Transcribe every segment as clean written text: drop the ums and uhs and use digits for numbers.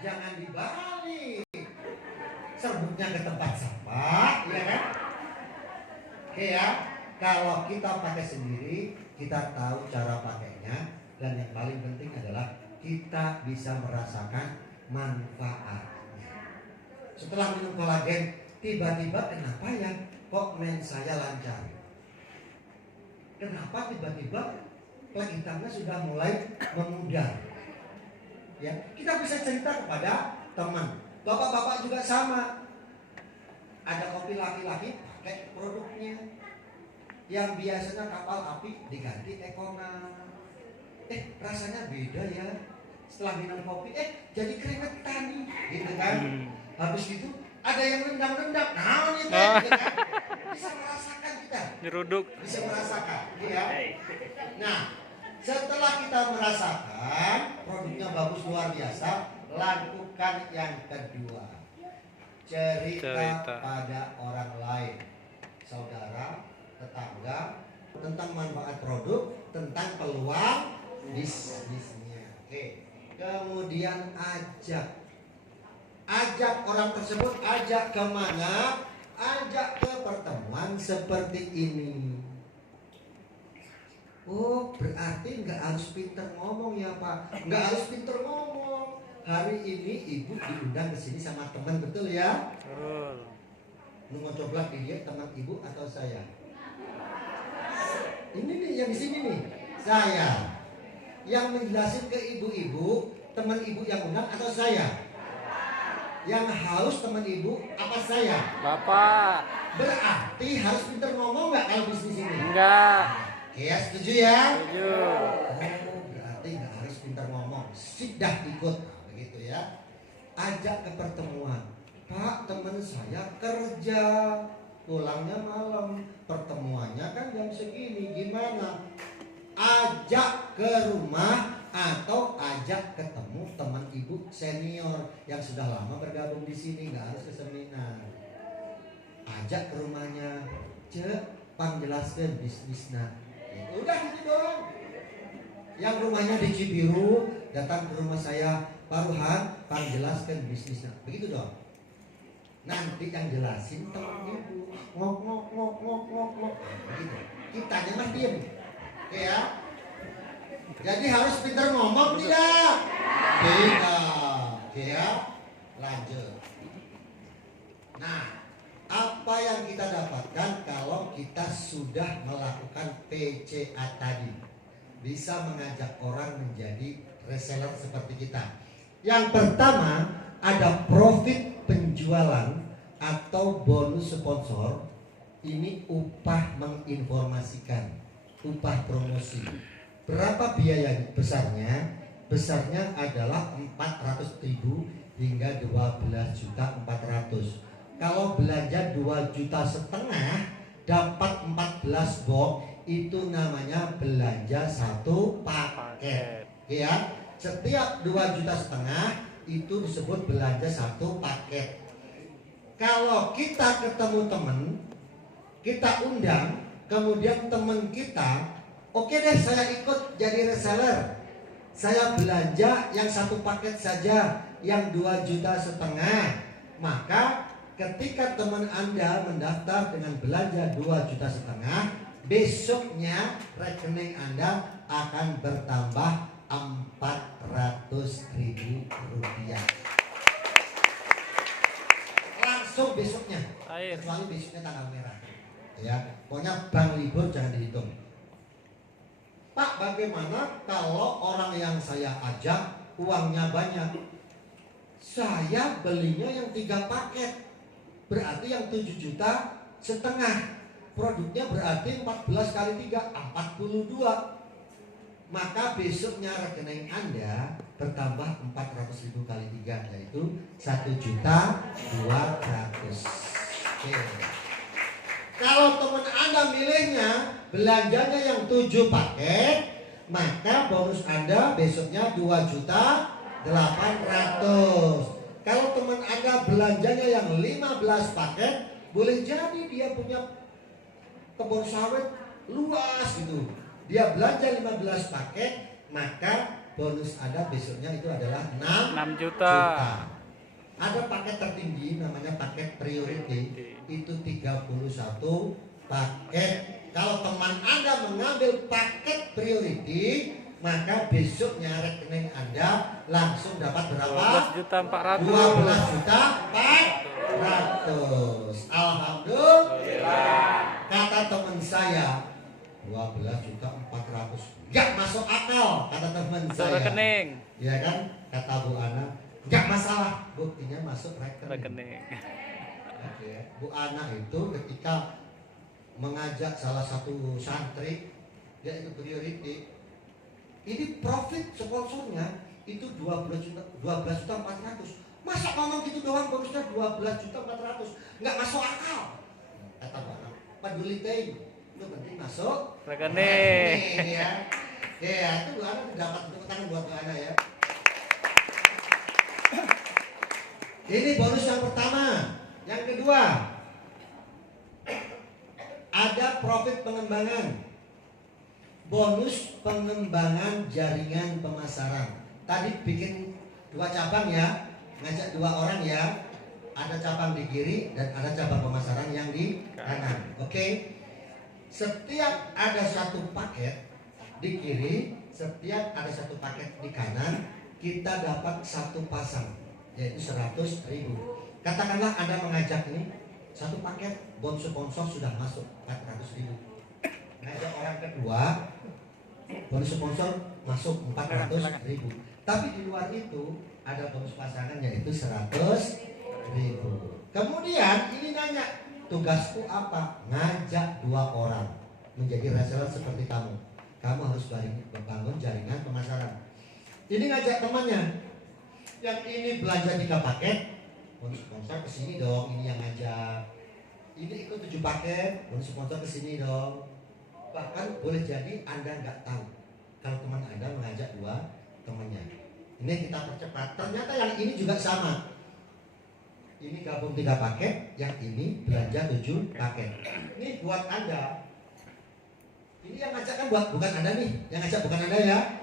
jangan dibalik. Serbuknya ke tempat sampah, ya kan? Oke ya, kalau kita pakai sendiri, kita tahu cara pakainya, dan yang paling penting adalah kita bisa merasakan manfaatnya. Setelah minum kolagen, tiba-tiba kenapa ya kok mens saya lancar? Kenapa tiba-tiba plek hitamnya sudah mulai memudar? Ya, kita bisa cerita kepada teman. Bapak-bapak juga sama. Ada kopi laki-laki pakai produknya. Yang biasanya kapal api diganti Ekona. Rasanya beda ya. Setelah minum kopi, jadi keringetan nih, gitu kan? Habis itu ada yang rendang-rendang. Nah, gitu kan? Bisa merasakan kita. Nyeruduk. Bisa merasakan, ya. Nah, setelah kita merasakan produknya bagus luar biasa, lakukan yang kedua. Cerita pada orang lain, saudara, tetangga, tentang manfaat produk, tentang peluang bisnisnya. Oke. Kemudian ajak orang tersebut, ajak kemana? Ajak ke pertemuan seperti ini. Oh, berarti nggak harus pinter ngomong ya Pak? Nggak harus pinter ngomong. Hari ini ibu diundang ke sini sama teman, betul ya? Lu mau coba dilihat teman ibu atau saya? Ini nih yang di sini nih, saya. Yang menjelasin ke ibu-ibu, teman ibu yang undang atau saya? Yang harus teman ibu apa saya? Bapak. Berarti harus pinter ngomong nggak kalau bisnis ini? Enggak. Oke ya, setuju ya? Setuju. Oh, berarti nggak harus pinter ngomong, sudah ikut, begitu ya? Ajak ke pertemuan. Pak, teman saya kerja, pulangnya malam, pertemuannya kan jam segini, gimana? Ajak ke rumah atau ajak ketemu teman ibu senior yang sudah lama bergabung di sini, nggak harus ke seminar. Ajak ke rumahnya, panjelaskan bisnisnya. Udah gitu doang. Yang rumahnya di Cibiru datang ke rumah saya, Pak Ruhan, panjelaskan bisnisnya. Begitu dong. Nanti yang jelasin teman ibu, ngok. Begitu. Kitanya mah diem. Oke ya. Jadi harus pintar ngomong tidak? Tidak. Oke ya. Lanjut. Nah, apa yang kita dapatkan kalau kita sudah melakukan PCA tadi? Bisa mengajak orang menjadi reseller seperti kita. Yang pertama, ada profit penjualan atau bonus sponsor. Ini upah menginformasikan, upah promosi. Berapa biaya besarnya? Besarnya adalah 400.000 hingga 12.400.000. Kalau belanja 2,5 juta dapat 14 box, itu namanya belanja satu paket. Ya, setiap 2,5 juta itu disebut belanja satu paket. Kalau kita ketemu teman, kita undang, kemudian teman kita, oke deh saya ikut jadi reseller. Saya belanja yang satu paket saja, yang 2,5 juta. Maka ketika teman Anda mendaftar dengan belanja 2,5 juta, besoknya rekening Anda akan bertambah 400.000 rupiah. Langsung besoknya, kecuali besoknya tanggal merah. Ya, pokoknya bank libur jangan dihitung. Pak, bagaimana kalau orang yang saya ajak uangnya banyak? Saya belinya yang 3 paket. Berarti yang 7,5 juta. Produknya berarti 14 kali 3, 42. Maka besoknya rekening Anda bertambah 400.000 kali 3, yaitu 1.200.000. Oke. Kalau teman Anda milihnya belanjanya yang 7 paket, maka bonus Anda besoknya 2.800.000. Kalau teman Anda belanjanya yang 15 paket, boleh jadi dia punya kebun sawit luas gitu. Dia belanja 15 paket, maka bonus Anda besoknya itu adalah 6 juta. Ada paket tertinggi namanya paket priority, itu 31 paket. Kalau teman Anda mengambil paket priority, maka besoknya rekening Anda langsung dapat berapa? 12.400.000. 12.400.000. Alhamdulillah. Kata teman saya, 12.400.000 nggak masuk akal, kata teman saya. Rekening. Ya kan? Kata Bu Ana, nggak masalah, buktinya masuk rekening. Oke. Bu Ana itu ketika mengajak salah satu santri, yaitu priority, ini profit sponsornya itu 12.400.000. Masa ngomong gitu doang bonusnya 12.400.000? Nggak masuk akal. Kata Bu Ana, peduli teh, itu penting masuk Rekening. ya. Ya, itu Bu Ana dapat tepuk tangan buat Bu Ana ya. Ini bonus yang pertama. Yang kedua, ada profit pengembangan. Bonus pengembangan jaringan pemasaran. Tadi bikin 2 cabang ya, ngajak 2 orang ya. Ada cabang di kiri dan ada cabang pemasaran yang di kanan. Oke. Setiap ada satu paket di kiri, setiap ada satu paket di kanan, kita dapat 1 pasang, yaitu 100.000. Katakanlah Anda mengajak ini satu paket, bonus sponsor sudah masuk 400.000. Ngajak orang kedua, bonus sponsor masuk 400.000. Tapi di luar itu ada bonus pasangan yaitu 100.000. Kemudian ini nanya, tugasku apa? Ngajak 2 orang menjadi reseller seperti kamu. Kamu harus membangun jaringan pemasaran. Ini ngajak temannya. Yang ini belanja 3 paket, bonus sponsor kesini dong. Ini yang ngajak. Ini ikut 7 paket, bonus sponsor kesini dong. Bahkan boleh jadi Anda nggak tahu kalau teman Anda mengajak 2 temannya. Ini kita percepat. Ternyata yang ini juga sama. Ini gabung 3 paket, yang ini belanja 7 paket. Ini buat Anda. Ini yang ngajak kan bukan Anda nih, yang ngajak bukan Anda ya.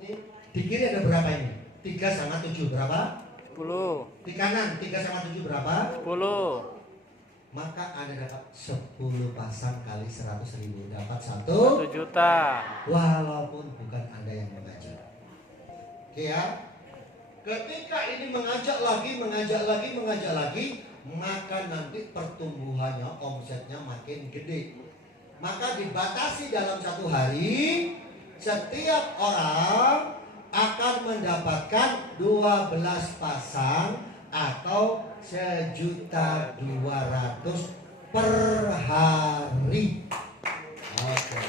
Ini di kiri ada berapa ini? 3 sama 7 berapa? 10. Di kanan 3 sama 7 berapa? 10. Maka Anda dapat 10 pasang kali 100.000, dapat 1 juta. Walaupun bukan Anda yang mengajak. Oke ya. Ketika ini mengajak lagi, maka nanti pertumbuhannya, omsetnya makin gede. Maka dibatasi dalam 1 hari, setiap orang akan mendapatkan 12 pasang atau 1.200.000 per hari. Oke.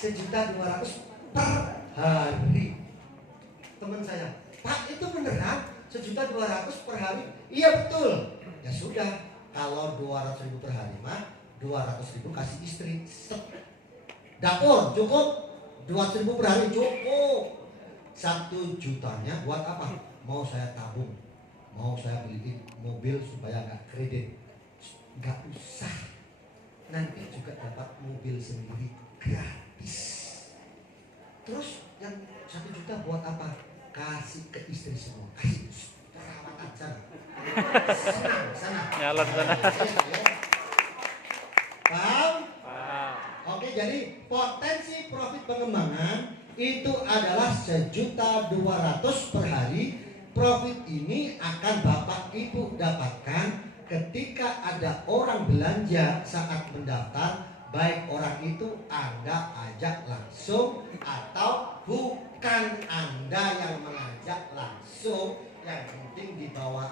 1.200.000 per hari. Teman saya, Pak, itu beneran 1.200.000 per hari? Iya betul. Ya sudah, kalau 200.000 per hari mah 200.000 kasih istri. Dapur cukup, 200.000 per hari cukup. 1 jutanya buat apa? Mau saya tabung, mau saya beli mobil supaya nggak kredit. Nggak usah. Nanti juga dapat mobil sendiri gratis. Terus yang 1 juta buat apa? Kasih ke istri semua. Kasih perawatan sana. Senang. Nyalon sana. Paham? Oke, jadi potensi profit pengembangan itu adalah 1.200.000 per hari. Profit ini akan Bapak Ibu dapatkan ketika ada orang belanja saat mendaftar, baik orang itu Anda ajak langsung atau bukan Anda yang mengajak langsung. Yang penting di bawah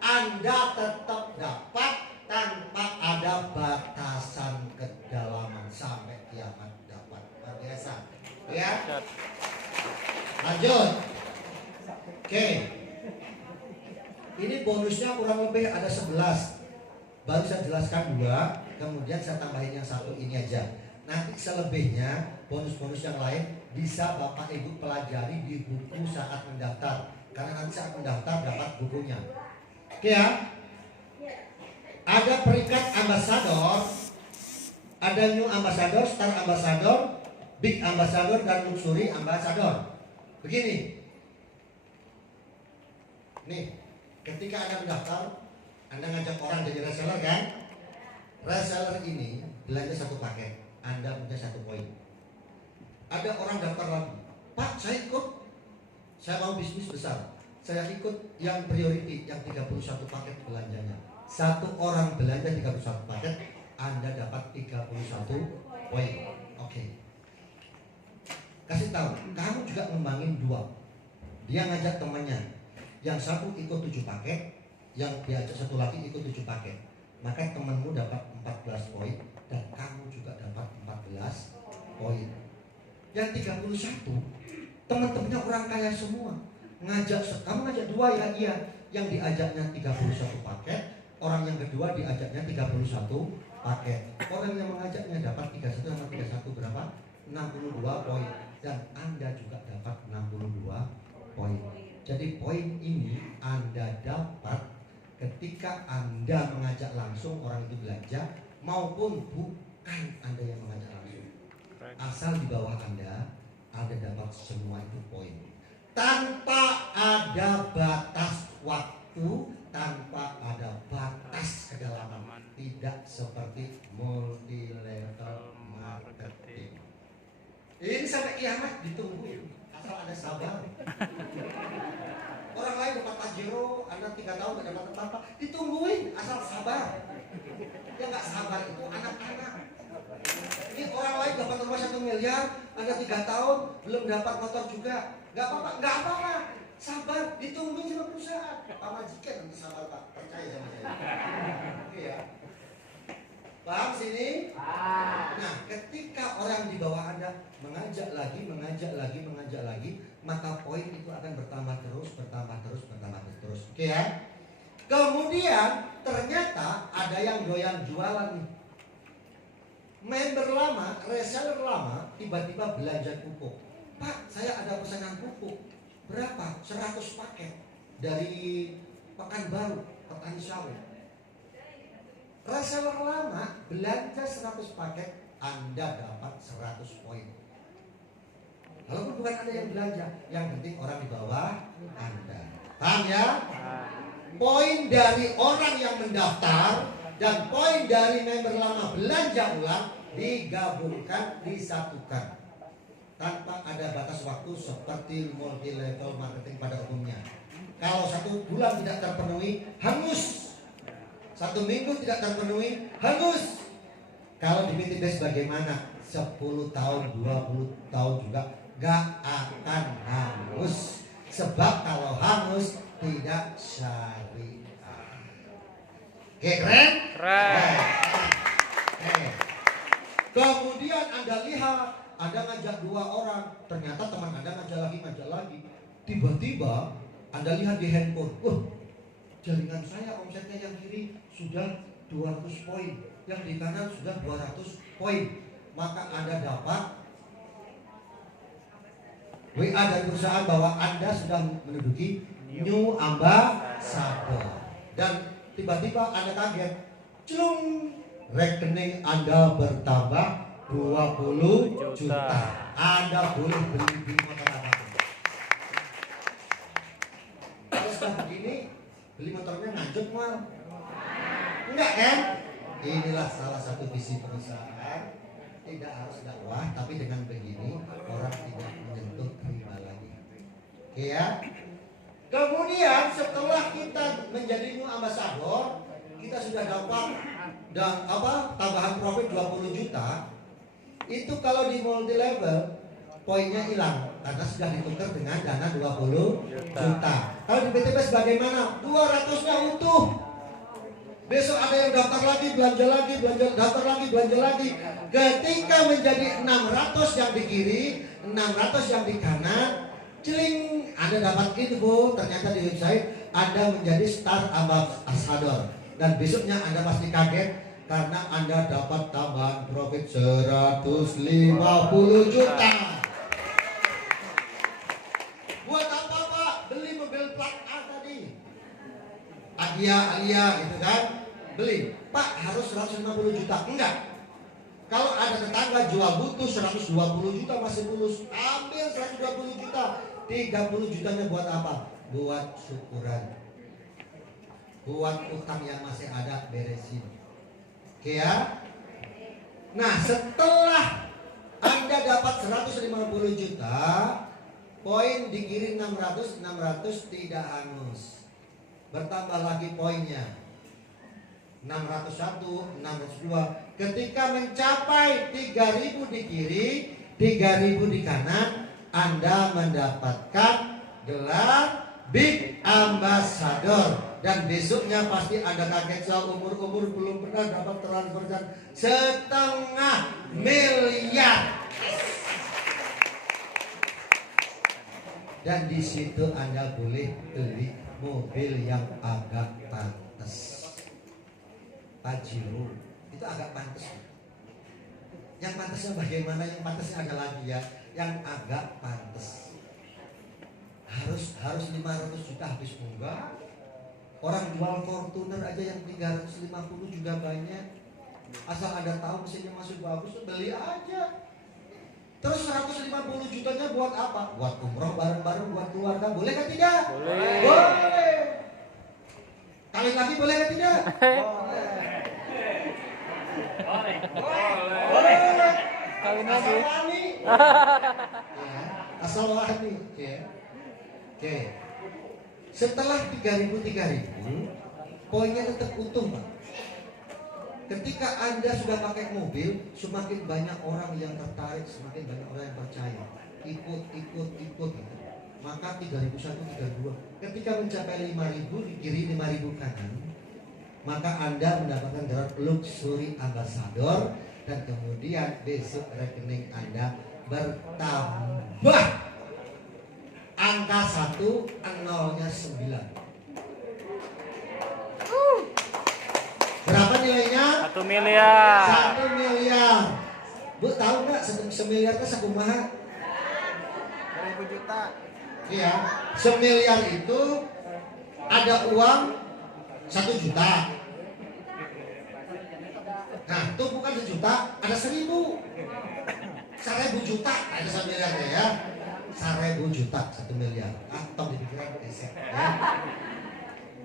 Anda tetap dapat tanpa ada batasan kedalaman sampai kiamat dapat. Luar biasa. Ya. Lanjut. Oke. Ini bonusnya kurang lebih ada 11. Baru saya jelaskan 2, kemudian saya tambahin yang 1 ini aja. Nanti selebihnya bonus-bonus yang lain bisa Bapak Ibu pelajari di buku saat mendaftar. Karena nanti saat mendaftar dapat bukunya. Oke ya. Ada peringkat ambasador, ada new ambasador, star ambasador, Big Ambassador dan Luxury Ambassador. Begini. Nih, ketika Anda mendaftar, Anda ngajak orang jadi reseller kan? Reseller ini belanja satu paket, Anda punya 1 poin. Ada orang daftar lagi, Pak saya ikut, saya mau bisnis besar, saya ikut yang priority, yang 31 paket belanjanya. Satu orang belanja 31 paket, Anda dapat 31 poin. Oke. Kasih tahu, kamu juga ngembangin 2. Dia ngajak temannya, yang satu ikut 7 paket, yang diajak satu lagi ikut 7 paket. Maka temanmu dapat 14 poin dan kamu juga dapat 14 poin. Yang 31, teman-temannya orang kaya semua. Kamu ngajak 2 ya, iya. Yang diajaknya 31 paket, orang yang kedua diajaknya 31 paket. Orang yang mengajaknya dapat 31 sama 31 berapa? 62 poin. Dan Anda juga dapat 62 poin. Jadi poin ini Anda dapat ketika Anda mengajak langsung orang itu belanja maupun bukan Anda yang mengajak langsung. Asal di bawah Anda dapat semua itu poin. Tanpa ada batas waktu, tanpa ada batas kedalaman. Tidak seperti multi level marketing. Ini sampai kiamat ditungguin. Asal ada sabar. Orang lain dapat Pajero, Anda 3 tahun gak dapat apa-apa, ditungguin, asal sabar. Yang gak sabar itu anak-anak. Ini orang lain dapat rumah 1 miliar, Anda 3 tahun belum dapat motor juga, gak apa-apa, sabar, ditungguin sama perusahaan. Pak majikan nanti sabar Pak, percaya sama saya. Oke ya. Paham sini? Nah, ketika orang di bawah Anda mengajak lagi, maka poin itu akan bertambah terus. Oke ya? Kemudian ternyata ada yang doyan jualan nih. Member lama, reseller lama tiba-tiba belanja pupuk. Pak, saya ada pesanan pupuk. Berapa? 100 paket dari Pekanbaru, petani sawit. Reseller lama belanja 100 paket, Anda dapat 100 poin. Walaupun bukan Anda yang belanja, yang penting orang di bawah Anda. Paham ya? Poin dari orang yang mendaftar dan poin dari member lama belanja ulang digabungkan, disatukan tanpa ada batas waktu seperti multi level marketing pada umumnya. Kalau 1 bulan tidak terpenuhi, hangus. 1 minggu tidak terpenuhi, hangus. Kalau di PTBS bagaimana? 10 tahun, 20 tahun juga gak akan hangus. Sebab kalau hangus tidak syariah. Oke, keren? Keren. Kemudian Anda lihat, Anda ngajak 2 orang, ternyata teman Anda ngajak lagi. Tiba-tiba Anda lihat di handphone, jaringan saya omsetnya yang kiri sudah 200 poin, yang di kanan sudah 200 poin. Maka Anda dapat WA dari perusahaan bahwa Anda sudah menduduki new ambassador. Dan tiba-tiba Anda kaget, celung, rekening Anda bertambah 20 juta. Anda boleh beli motor apa? Terus begini, beli motornya nganjuk mal? Enggak kan? Inilah salah satu visi perusahaan. Tidak harus dakwah, tapi dengan begini orang tidak menyentuh riba lagi. Oke ya? Kemudian setelah kita menjadi new ambassador, kita sudah dapat dan tambahan profit 20 juta. Itu kalau di multi level poinnya hilang karena sudah ditukar dengan dana 20 juta. Kalau di PTBS bagaimana? 200-nya utuh. Besok ada yang daftar lagi, belanja lagi. Ketika menjadi 600 yang di kiri, 600 yang di kanan, celing, Anda dapat info, ternyata di website Anda menjadi star ambassador. Dan besoknya Anda pasti kaget karena Anda dapat tambahan profit 150 juta. Buat apa Pak? Beli mobil plat A tadi. Alia gitu kan? Beli. Pak harus 150 juta. Enggak. Kalau ada tetangga jual butuh 120 juta masih mulus, ambil 120 juta. 30 jutanya buat apa? Buat syukuran. Buat utang yang masih ada, beresin. Oke ya? Nah, setelah Anda dapat 150 juta, poin di kiri 600 tidak hangus. Bertambah lagi poinnya. 601, 602. Ketika mencapai 3000 di kiri, 3000 di kanan, Anda mendapatkan gelar Big Ambassador. Dan besoknya pasti Anda kaget, seumur-umur belum pernah dapat transfer 500 miliar. Dan di situ Anda boleh beli mobil yang agak pantas. Pajero itu agak pantas. Yang pantasnya bagaimana? Yang pantasnya ada lagi ya, yang agak pantas. Harus 500 juta habis enggak? Orang jual Fortuner aja yang 350 juga banyak. Asal Anda tahu mesinnya masih bagus, beli aja. Terus 150 jutanya buat apa? Buat umroh bareng-bareng, buat keluarga. Boleh kan tidak? Boleh. Boleh. Kali lagi boleh kan tidak? Boleh. Kawin Asal lagi. wani. Ya, asal wani. Ya. Oke. Setelah 3.000, poinnya tetap utuh, Pak. Ketika Anda sudah pakai mobil, semakin banyak orang yang tertarik, semakin banyak orang yang percaya. Ikut. Maka 3.001, 3.2. Ketika mencapai 5.000 di kiri, 5.000 kanan, maka Anda mendapatkan gelar Luxury Ambassador. Dan kemudian besok rekening Anda bertambah. Angka 1, nolnya 9. Berapa nilainya? 1 miliar. 1 miliar. Bu tahu nggak 1 miliar itu sakumaha? 1.000 juta. Iya, 1 miliar itu ada uang 1 juta. Nah, itu bukan 1 juta, ada 1.000. 1.000 juta ada 1 miliarnya ya. 1.000 juta 1 miliar. Atau dipikiran esek ya.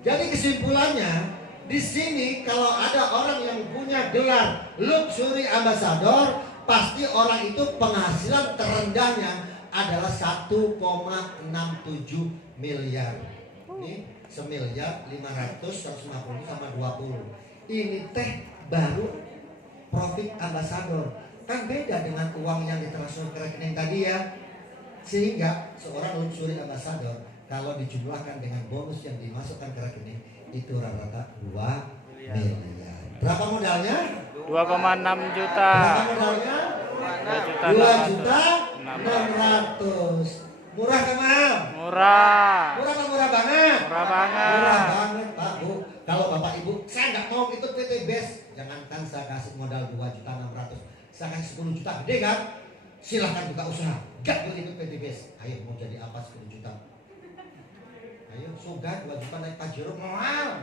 Jadi kesimpulannya, di sini kalau ada orang yang punya gelar Luxury Ambassador, pasti orang itu penghasilan terendahnya adalah 1,67 miliar. Ini 1 miliar 500, 150 sama 20. Ini teh baru profit ambassador. Kan beda dengan uang yang ditransfer ke rekening tadi ya. Sehingga seorang Luxury Ambassador kalau dijumlahkan dengan bonus yang dimasukkan ke rekening itu rata-rata 2 miliar. Berapa modalnya? 2,6 juta. Berapa modalnya? 2 juta 600. Murah kan mahal? Murah. Murah kan murah banget? Murah banget. Murah banget Pak Bu. Kalau Bapak Ibu, saya nggak mau ikut PT BES. Jangankan saya kasih modal 2 juta 600, saya kasih 10 juta, gede kan? Silahkan buka usaha. Gak boleh ikut PT BES. Ayo mau jadi apa 10 juta? Ayo sudah 2 juta naik Pajero mahal.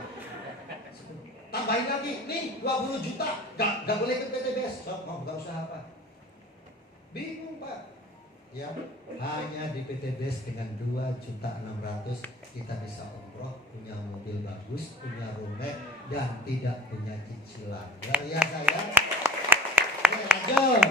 Tambahin lagi, nih 20 juta. Gak boleh ikut PT BES. So, mau buka usaha apa? Bingung Pak. Ya, hanya di PT BES dengan 2 juta 600 kita bisa umroh, punya mobil bagus, punya rumah, dan tidak punya cicilan. Luar biasa ya. Oke, lanjut.